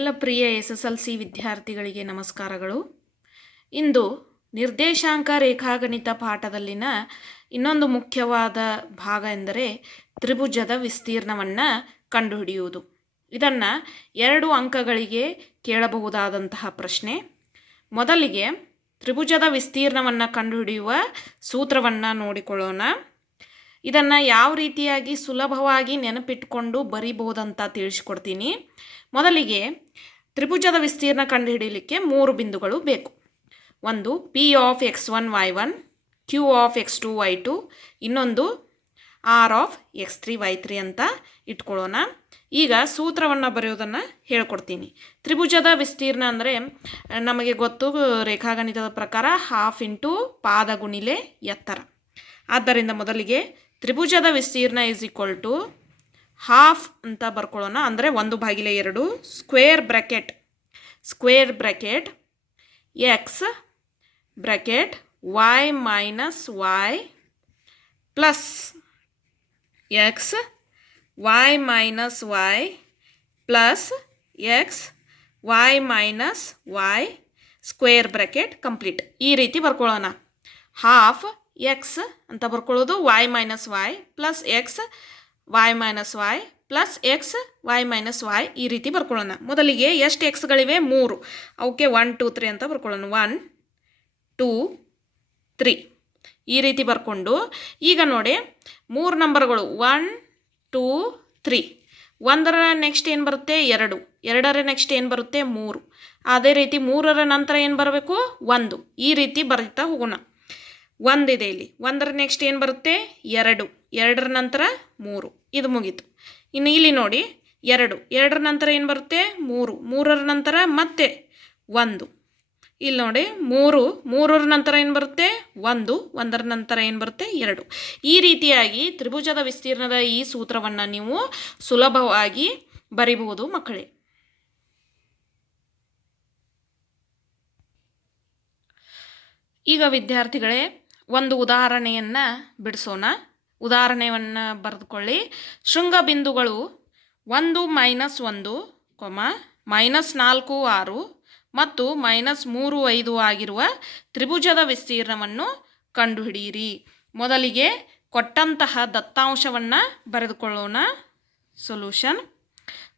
ಎಲ್ಲ ಪ್ರಿಯ SSLC ವಿದ್ಯಾರ್ಥಿಗಳಿಗೆ ನಮಸ್ಕಾರಗಳು. ಇಂದು ನಿರ್ದೇಶಾಂಕ ರೇಖಾಗಣಿತ ಪಾಠದಲ್ಲಿನ ಇನ್ನೊಂದು ಮುಖ್ಯವಾದ ಭಾಗ ಎಂದರೆ ತ್ರಿಭುಜದ ವಿಸ್ತೀರ್ಣವನ್ನು ಕಂಡುಹಿಡಿಯುವುದು. ಇದನ್ನು 2 ಅಂಕಗಳಿಗೆ ಕೇಳಬಹುದಾದಂತಹ ಪ್ರಶ್ನೆ. ಮೊದಲಿಗೆ ತ್ರಿಭುಜದ ವಿಸ್ತೀರ್ಣವನ್ನು ಕಂಡುಹಿಡಿಯುವ ಸೂತ್ರವನ್ನು ನೋಡಿಕೊಳ್ಳೋಣ. ಇದನ್ನು ಯಾವ ರೀತಿಯಾಗಿ ಸುಲಭವಾಗಿ ನೆನಪಿಟ್ಟುಕೊಂಡು ಬರಿಬಹುದಂತ ತಿಳಿಸಿಕೊಡ್ತೀನಿ. ಮೊದಲಿಗೆ ತ್ರಿಭುಜದ ವಿಸ್ತೀರ್ಣ ಕಂಡುಹಿಡಿಯಲಿಕ್ಕೆ 3 ಬಿಂದುಗಳು ಬೇಕು. ಒಂದು P of x1 y1, Q of x2 y2, ಇನ್ನೊಂದು R ಆಫ್ x3 y3 ಅಂತ ಇಟ್ಕೊಳ್ಳೋಣ. ಈಗ ಸೂತ್ರವನ್ನು ಬರೆಯೋದನ್ನು ಹೇಳ್ಕೊಡ್ತೀನಿ. ತ್ರಿಭುಜದ ವಿಸ್ತೀರ್ಣ ಅಂದರೆ ನಮಗೆ ಗೊತ್ತು, ರೇಖಾಗಣಿತದ ಪ್ರಕಾರ ಹಾಫ್ ಇಂಟು ಪಾದ ಗುಣಿಲೆ ಎತ್ತರ. ಆದ್ದರಿಂದ ಮೊದಲಿಗೆ ತ್ರಿಭುಜದ ವಿಸ್ತೀರ್ಣ ಈಸ್ ಈಕ್ವಲ್ ಟು ಹಾಫ್ ಅಂತ ಬರ್ಕೊಳ್ಳೋಣ. ಅಂದರೆ 1/2 square bracket X bracket y minus y plus X y minus y plus X y minus y square bracket complete. ಈ ರೀತಿ ಬರ್ಕೊಳ್ಳೋಣ. ಹಾಫ್ ಎಕ್ಸ್ ಅಂತ ಬರ್ಕೊಳ್ಳೋದು y minus y plus X y minus y plus X y minus y ಈ ರೀತಿ ಬರ್ಕೊಳ್ಳೋಣ. ಮೊದಲಿಗೆ ಎಷ್ಟು ಎಕ್ಸ್ಗಳಿವೆ? 3. ಅವಕ್ಕೆ 1 2 3 ಅಂತ ಬರ್ಕೊಳ್ಳೋಣ. 1 2 3 ಈ ರೀತಿ ಬರ್ಕೊಂಡು ಈಗ ನೋಡಿ 3 ನಂಬರ್ಗಳು 1 2 3. 1ರ ನೆಕ್ಸ್ಟ್ ಏನು ಬರುತ್ತೆ? 2. 2ರ ನೆಕ್ಸ್ಟ್ ಏನು ಬರುತ್ತೆ? 3. ಅದೇ ರೀತಿ 3ರ ನಂತರ ಏನು ಬರಬೇಕು? 1. ಈ ರೀತಿ ಬರೀತಾ ಹೋಗೋಣ. 1 ಇದೆ ಇಲ್ಲಿ. 1ರ ನೆಕ್ಸ್ಟ್ ಏನು ಬರುತ್ತೆ? 2. 2ರ ನಂತರ 3. ಇದು ಮುಗೀತು. ಇನ್ನು ಇಲ್ಲಿ ನೋಡಿ 2. 2ರ ನಂತರ ಏನು ಬರುತ್ತೆ? 3. 3ರ ನಂತರ ಮತ್ತೆ 1. ಇಲ್ಲಿ ನೋಡಿ 3. 3ರ ನಂತರ ಏನು ಬರುತ್ತೆ? 1. 1ರ ನಂತರ ಏನು ಬರುತ್ತೆ? 2. ಈ ರೀತಿಯಾಗಿ ತ್ರಿಭುಜದ ವಿಸ್ತೀರ್ಣದ ಈ ಸೂತ್ರವನ್ನು ನೀವು ಸುಲಭವಾಗಿ ಬರಿಬಹುದು ಮಕ್ಕಳೇ. ಈಗ ವಿದ್ಯಾರ್ಥಿಗಳೇ ಒಂದು ಉದಾಹರಣೆಯನ್ನು ಬಿಡಿಸೋಣ. ಉದಾಹರಣೆಯನ್ನು ಬರೆದುಕೊಳ್ಳಿ. ಶೃಂಗಬಿಂದುಗಳು 1 -1, -4 6 ಮತ್ತು -3 5 ಆಗಿರುವ ತ್ರಿಭುಜದ ವಿಸ್ತೀರ್ಣವನ್ನು ಕಂಡುಹಿಡಿಯಿರಿ. ಮೊದಲಿಗೆ ಕೊಟ್ಟಂತಹ ದತ್ತಾಂಶವನ್ನು ಬರೆದುಕೊಳ್ಳೋಣ. ಸೊಲ್ಯೂಷನ್.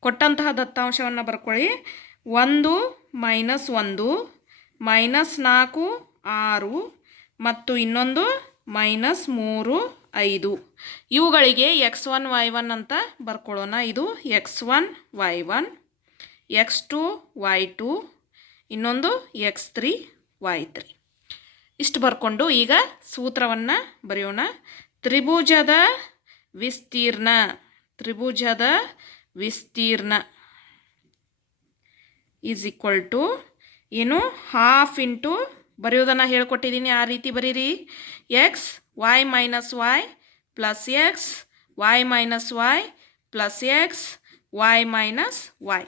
ಕೊಟ್ಟಂತಹ ದತ್ತಾಂಶವನ್ನು ಬರ್ಕೊಳ್ಳಿ. 1 -1 -4 6 ಮತ್ತು ಇನ್ನೊಂದು -3 5. ಇವುಗಳಿಗೆ x1 y1 ಅಂತ ಬರ್ಕೊಳ್ಳೋಣ. ಇದು x1 y1, x2 y2, ಇನ್ನೊಂದು x3 y3. ಇಷ್ಟು ಬರ್ಕೊಂಡು ಈಗ ಸೂತ್ರವನ್ನು ಬರೆಯೋಣ. ತ್ರಿಭುಜದ ವಿಸ್ತೀರ್ಣ ಈಸ್ ಈಕ್ವಲ್ ಟು ಏನು? ಹಾಫ್ ಇಂಟು ಬರೆಯೋದನ್ನು ಹೇಳ್ಕೊಟ್ಟಿದ್ದೀನಿ, ಆ ರೀತಿ ಬರೀರಿ. X y minus y plus X y minus y plus X y minus y.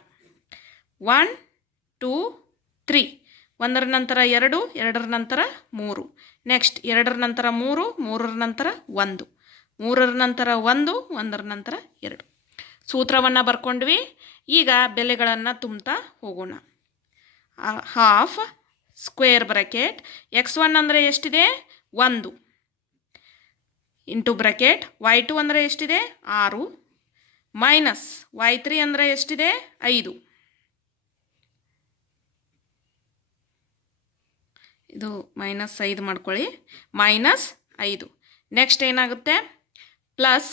1 2 3. 1ರ ನಂತರ 2, 2ರ ನಂತರ 3. ನೆಕ್ಸ್ಟ್ 2ರ ನಂತರ 3, 3ರ ನಂತರ 1, 3ರ ನಂತರ 1, 1ರ ನಂತರ 2. ಸೂತ್ರವನ್ನು ಬರ್ಕೊಂಡ್ವಿ. ಈಗ ಬೆಲೆಗಳನ್ನು ತುಂಬ್ತಾ ಹೋಗೋಣ. ಹಾಫ್ ಸ್ಕ್ವೇರ್ ಬ್ರ್ಯಾಕೆಟ್ x1 ಅಂದರೆ ಎಷ್ಟಿದೆ? 1 ಇಂಟು ಬ್ರ್ಯಾಕೆಟ್ y2 ಅಂದರೆ ಎಷ್ಟಿದೆ? 6 ಮೈನಸ್ y3 ಅಂದರೆ ಎಷ್ಟಿದೆ? 5. ಇದು -5 ಮಾಡ್ಕೊಳ್ಳಿ. -5. ನೆಕ್ಸ್ಟ್ ಏನಾಗುತ್ತೆ? ಪ್ಲಸ್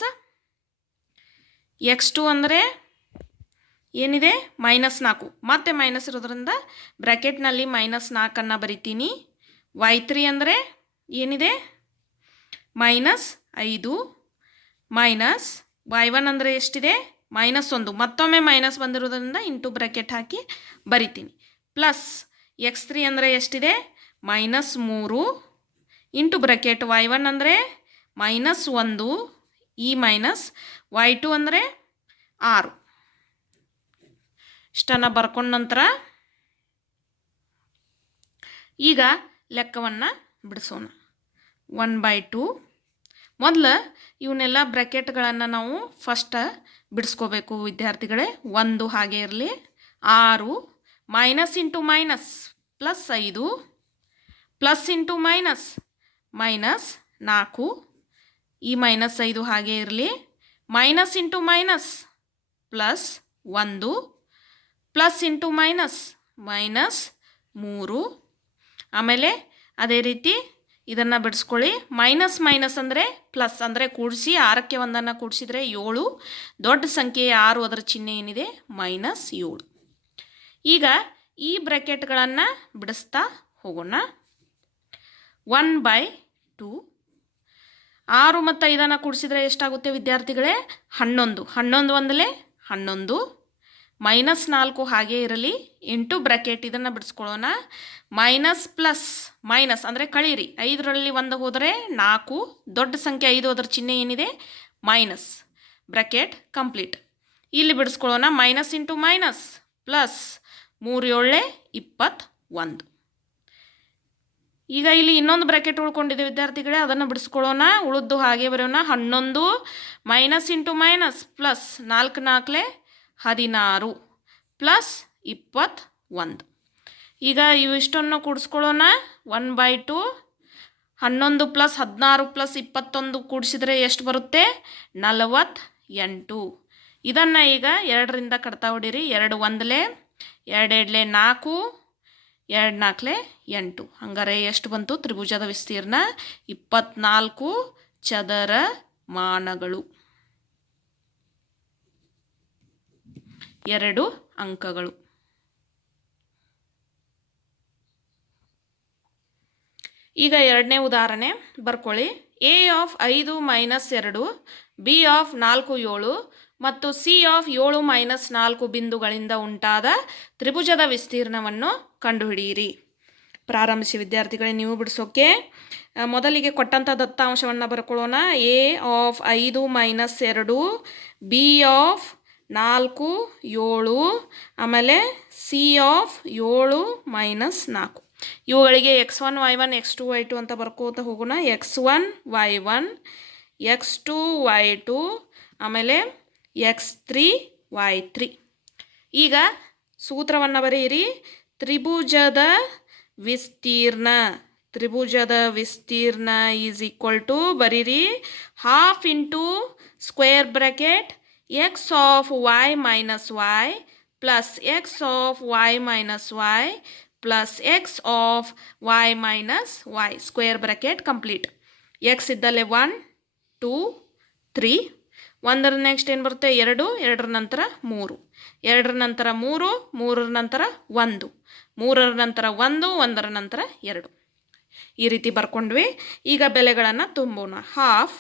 x2 ಅಂದರೆ ಏನಿದೆ? -4. ಮತ್ತೆ ಮೈನಸ್ ಇರೋದ್ರಿಂದ ಬ್ರ್ಯಾಕೆಟ್ನಲ್ಲಿ -4 ಬರಿತೀನಿ. y3 ಅಂದರೆ ಏನಿದೆ? -5 ಮೈನಸ್ y1 ಅಂದರೆ ಎಷ್ಟಿದೆ? -1. ಮತ್ತೊಮ್ಮೆ ಮೈನಸ್ ಬಂದಿರೋದ್ರಿಂದ ಇಂಟು ಬ್ರ್ಯಾಕೆಟ್ ಹಾಕಿ ಬರಿತೀನಿ. ಪ್ಲಸ್ x3 ಅಂದರೆ ಎಷ್ಟಿದೆ? -3 ಇಂಟು ಬ್ರ್ಯಾಕೆಟ್ y1 ಅಂದರೆ -1, ಈ ಮೈನಸ್ y2 ಅಂದರೆ 6. ಇಷ್ಟನ್ನು ಬರ್ಕೊಂಡ ನಂತರ ಈಗ ಲೆಕ್ಕವನ್ನು ಬಿಡಿಸೋಣ. 1/2. ಮೊದಲು ಇವನ್ನೆಲ್ಲ ಬ್ರ್ಯಾಕೆಟ್ಗಳನ್ನು ನಾವು ಫಸ್ಟ್ ಬಿಡಿಸ್ಕೋಬೇಕು ವಿದ್ಯಾರ್ಥಿಗಳೇ. 1 ಹಾಗೆ ಇರಲಿ, 6 minus into minus plus 5 plus into minus minus 4 ಈ ಮೈನಸ್ 5 ಹಾಗೆ ಇರಲಿ minus into minus plus 1 plus into minus minus 3 ಆಮೇಲೆ ಅದೇ ರೀತಿ ಇದನ್ನು ಬಿಡಿಸ್ಕೊಳ್ಳಿ ಮೈನಸ್ ಮೈನಸ್ ಅಂದರೆ ಪ್ಲಸ್ ಅಂದರೆ ಕೂಡಿಸಿ 6ಕ್ಕೆ 1 ಕೂಡಿಸಿದರೆ 7 ದೊಡ್ಡ ಸಂಖ್ಯೆ 6 ಅದರ ಚಿಹ್ನೆ ಏನಿದೆ ಮೈನಸ್ 7 ಈಗ ಈ ಬ್ರ್ಯಾಕೆಟ್ಗಳನ್ನು ಬಿಡಿಸ್ತಾ ಹೋಗೋಣ 1/2 6 ಮತ್ತು 5 ಕೂಡಿಸಿದರೆ ಎಷ್ಟಾಗುತ್ತೆ ವಿದ್ಯಾರ್ಥಿಗಳೇ 11 11 ಒಂದಲೇ 11 ಮೈನಸ್ 4 ಹಾಗೆ ಇರಲಿ ಇಂಟು ಬ್ರ್ಯಾಕೆಟ್ ಇದನ್ನು ಬಿಡಿಸ್ಕೊಳ್ಳೋಣ ಮೈನಸ್ ಪ್ಲಸ್ ಮೈನಸ್ ಅಂದರೆ ಕಳೀರಿ 5ರಲ್ಲಿ 1 ಹೋದರೆ 4 ದೊಡ್ಡ ಸಂಖ್ಯೆ 5 ಅದರ ಚಿಹ್ನೆ ಏನಿದೆ ಮೈನಸ್ ಬ್ರ್ಯಾಕೆಟ್ ಕಂಪ್ಲೀಟ್ ಇಲ್ಲಿ ಬಿಡಿಸ್ಕೊಳ್ಳೋಣ ಮೈನಸ್ ಇಂಟು ಮೈನಸ್ ಪ್ಲಸ್ 3 7 21 ಈಗ ಇಲ್ಲಿ ಇನ್ನೊಂದು ಬ್ರ್ಯಾಕೆಟ್ ಉಳ್ಕೊಂಡಿದೆ ವಿದ್ಯಾರ್ಥಿಗಳೇ ಅದನ್ನು ಬಿಡಿಸ್ಕೊಳ್ಳೋಣ ಉಳಿದು ಹಾಗೆ ಬರೋಣ 11 minus into minus plus 4 4 16 plus 21 ಈಗ ಇವಿಷ್ಟನ್ನು ಕೂಡಿಸ್ಕೊಳ್ಳೋಣ 1/2 11 ಪ್ಲಸ್ 16 ಪ್ಲಸ್ 21 ಕೂಡಿಸಿದರೆ ಎಷ್ಟು ಬರುತ್ತೆ 48 ಇದನ್ನು ಈಗ 2ರಿಂದ ಕಡ್ತಾ ಹೊಡೀರಿ 2 ಒಂದಲೇ 2 2 4 2 4 8 ಹಂಗಾರೆ ಎಷ್ಟು ಬಂತು ತ್ರಿಭುಜದ ವಿಸ್ತೀರ್ಣ 24 ಚದರ ಮಾನಗಳು 2 ಅಂಕಗಳು ಈಗ ಎರಡನೇ ಉದಾಹರಣೆ ಬರ್ಕೊಳ್ಳಿ A of 5 minus 2 B of 4 7 ಮತ್ತು ಸಿ ಆಫ್ 7 ಮೈನಸ್ 4 ಬಿಂದುಗಳಿಂದ ಉಂಟಾದ ತ್ರಿಭುಜದ ವಿಸ್ತೀರ್ಣವನ್ನು ಕಂಡುಹಿಡಿಯಿರಿ ಪ್ರಾರಂಭಿಸಿ ವಿದ್ಯಾರ್ಥಿಗಳೇ ನೀವು ಬಿಡಿಸೋಕೆ ಮೊದಲಿಗೆ ಕೊಟ್ಟಂಥ ದತ್ತಾಂಶವನ್ನು ಬರ್ಕೊಳ್ಳೋಣ A of 5 minus 2 B of 4 7 ಆಮೇಲೆ ಸಿ ಆಫ್ 7 ಮೈನಸ್ 4 ಇವುಗಳಿಗೆ x1 y1 x2 y2 ಅಂತ ಬರ್ಕೋತ ಹೋಗೋಣ x1 y1 x2 y2 ಆಮೇಲೆ x3 y3 ಈಗ ಸೂತ್ರವನ್ನು ಬರೆಯಿರಿ ತ್ರಿಭುಜದ ವಿಸ್ತೀರ್ಣ ಈಸ್ ಈಕ್ವಲ್ ಟು ಬರೀರಿ half into square bracket x of y minus y plus x of y minus y plus x of y minus y square bracket complete x ಇದ್ದಲ್ಲೇ 1 2 3 1ರ next ಏನು ಬರುತ್ತೆ 2 2ರ ನಂತರ 3 2ರ ನಂತರ 3 3ರ ನಂತರ 1 3ರ ನಂತರ 1 1ರ ನಂತರ 2 ಈ ರೀತಿ ಬರ್ಕೊಂಡ್ವಿ ಈಗ ಬೆಲೆಗಳನ್ನು ತುಂಬೋಣ ಹಾಫ್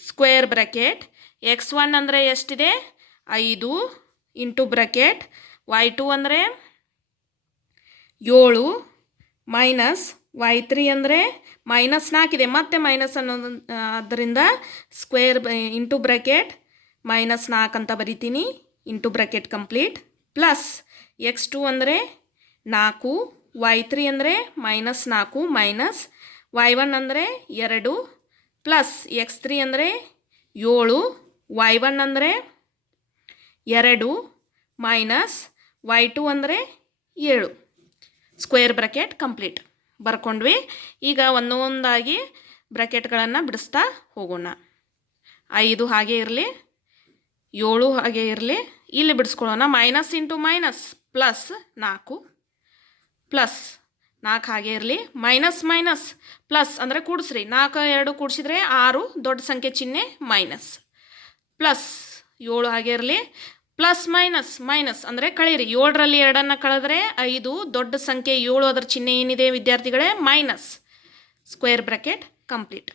ಸ್ಕ್ವೇರ್ ಬ್ರ್ಯಾಕೆಟ್ x1 ಅಂದರೆ ಎಷ್ಟಿದೆ 5 ಇಂಟು ಬ್ರ್ಯಾಕೆಟ್ y2 ಅಂದರೆ 7 ಮೈನಸ್ y3 ಅಂದರೆ ಮೈನಸ್ 4 ಇದೆ ಮತ್ತೆ ಮೈನಸ್ ಅನ್ನೋದು ಆದ್ದರಿಂದ ಸ್ಕ್ವೇರ್ ಇಂಟು ಬ್ರ್ಯಾಕೆಟ್ ಮೈನಸ್ 4 ಅಂತ ಬರಿತೀನಿ into bracket complete plus x2 ಅಂದರೆ 4 y3 ಅಂದರೆ ಮೈನಸ್ 4 ಮೈನಸ್ y1 ಅಂದರೆ 2 ಪ್ಲಸ್ x3 ಅಂದರೆ 7 y1 ಅಂದರೆ 2 ಮೈನಸ್ y2 ಅಂದರೆ 7 ಸ್ಕ್ವೇರ್ ಬ್ರ್ಯಾಕೆಟ್ ಕಂಪ್ಲೀಟ್ ಬರ್ಕೊಂಡ್ವಿ ಈಗ ಒಂದೊಂದಾಗಿ ಬ್ರ್ಯಾಕೆಟ್ಗಳನ್ನು ಬಿಡಿಸ್ತಾ ಹೋಗೋಣ 5 ಹಾಗೆ ಇರಲಿ 7 ಹಾಗೆ ಇರಲಿ ಇಲ್ಲಿ ಬಿಡಿಸ್ಕೊಳ್ಳೋಣ minus into minus plus 4 plus 4 ಹಾಗೆ ಇರಲಿ ಮೈನಸ್ ಮೈನಸ್ ಪ್ಲಸ್ ಅಂದರೆ ಕೂಡಿಸ್ರಿ 4 2 ಕೂಡಿಸಿದ್ರೆ 6 ದೊಡ್ಡ ಸಂಖ್ಯೆ ಚಿಹ್ನೆ ಮೈನಸ್ ಪ್ಲಸ್ 7 ಹಾಗೆ ಇರಲಿ ಪ್ಲಸ್ ಮೈನಸ್ ಮೈನಸ್ ಅಂದರೆ ಕಳೀರಿ 7ರಲ್ಲಿ 2 ಕಳೆದ್ರೆ 5 ದೊಡ್ಡ ಸಂಖ್ಯೆ 7 ಅದರ ಚಿಹ್ನೆ ಏನಿದೆ ವಿದ್ಯಾರ್ಥಿಗಳೇ ಮೈನಸ್ ಸ್ಕ್ವೇರ್ ಬ್ರ್ಯಾಕೆಟ್ ಕಂಪ್ಲೀಟ್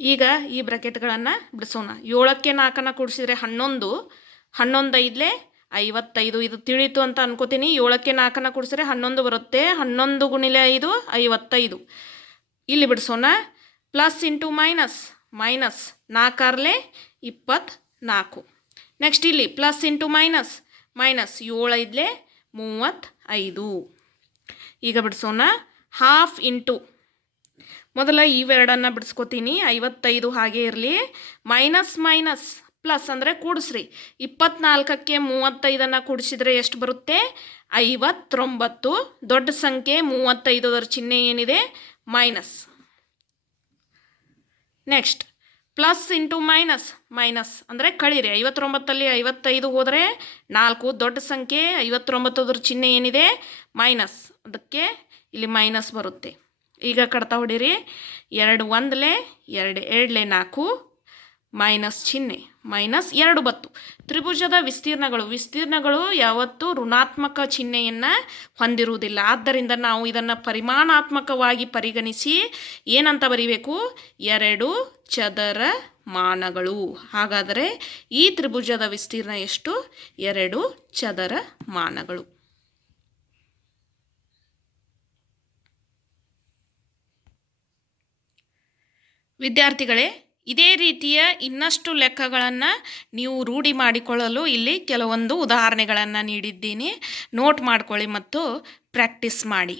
ಈಗ ಈ ಬ್ರ್ಯಾಕೆಟ್ಗಳನ್ನು ಬಿಡಿಸೋಣ 7ಕ್ಕೆ 4 ಕೂಡಿಸಿದ್ರೆ 11 11 5 55 ಇದು ತಿಳಿಯಿತು ಅಂತ ಅನ್ಕೋತೀನಿ 7ಕ್ಕೆ 4 ಕೂಡಿಸಿದ್ರೆ 11 ಬರುತ್ತೆ 11 ಗುಣಿಲೆ 5 55 ಇಲ್ಲಿ ಬಿಡಿಸೋಣ plus into minus minus 4 24 next ಇಲ್ಲಿ ಪ್ಲಸ್ ಇಂಟು ಮೈನಸ್ ಮೈನಸ್ 7 5 35 ಈಗ ಬಿಡಿಸೋಣ ಹಾಫ್ ಇಂಟು ಮೊದಲ ಇವೆರಡನ್ನು ಬಿಡಿಸ್ಕೋತೀನಿ 55 ಹಾಗೆ ಇರಲಿ ಮೈನಸ್ ಮೈನಸ್ ಪ್ಲಸ್ ಅಂದರೆ ಕೂಡಿಸ್ರಿ. 24ಕ್ಕೆ 35 ಕೂಡಿಸಿದರೆ ಎಷ್ಟು ಬರುತ್ತೆ? 59. ದೊಡ್ಡ ಸಂಖ್ಯೆ 35, ಅದರ ಚಿಹ್ನೆ ಏನಿದೆ? Minus. Next plus into minus. Minus ಅಂದರೆ ಕಳೀರಿ. 59ಲ್ಲಿ 55 ಹೋದರೆ 4. ದೊಡ್ಡ ಸಂಖ್ಯೆ 59, ಅದರ ಚಿಹ್ನೆ ಏನಿದೆ? ಮೈನಸ್. ಅದಕ್ಕೆ ಇಲ್ಲಿ ಮೈನಸ್ ಬರುತ್ತೆ. ಈಗ ಕಡ್ತಾ ಹೊಡೀರಿ. 2 1 2 2 4 ಮೈನಸ್ ಚಿಹ್ನೆ, ಮೈನಸ್ 2 ಬತ್ತು. ತ್ರಿಭುಜದ ವಿಸ್ತೀರ್ಣಗಳು ಯಾವತ್ತೂ ಋಣಾತ್ಮಕ ಚಿಹ್ನೆಯನ್ನು ಹೊಂದಿರುವುದಿಲ್ಲ. ಆದ್ದರಿಂದ ನಾವು ಇದನ್ನು ಪರಿಮಾಣಾತ್ಮಕವಾಗಿ ಪರಿಗಣಿಸಿ ಏನಂತ ಬರೀಬೇಕು? 2 ಚದರಮಾನಗಳು. ಹಾಗಾದರೆ ಈ ತ್ರಿಭುಜದ ವಿಸ್ತೀರ್ಣ ಎಷ್ಟು? 2 ಚದರಮಾನಗಳು. ವಿದ್ಯಾರ್ಥಿಗಳೇ, ಇದೇ ರೀತಿಯ ಇನ್ನಷ್ಟು ಲೆಕ್ಕಗಳನ್ನು ನೀವು ರೂಢಿ ಮಾಡಿಕೊಳ್ಳಲು ಇಲ್ಲಿ ಕೆಲವೊಂದು ಉದಾಹರಣೆಗಳನ್ನು ನೀಡಿದ್ದೀನಿ. ನೋಟ್ ಮಾಡಿಕೊಳ್ಳಿ ಮತ್ತು ಪ್ರಾಕ್ಟೀಸ್ ಮಾಡಿ.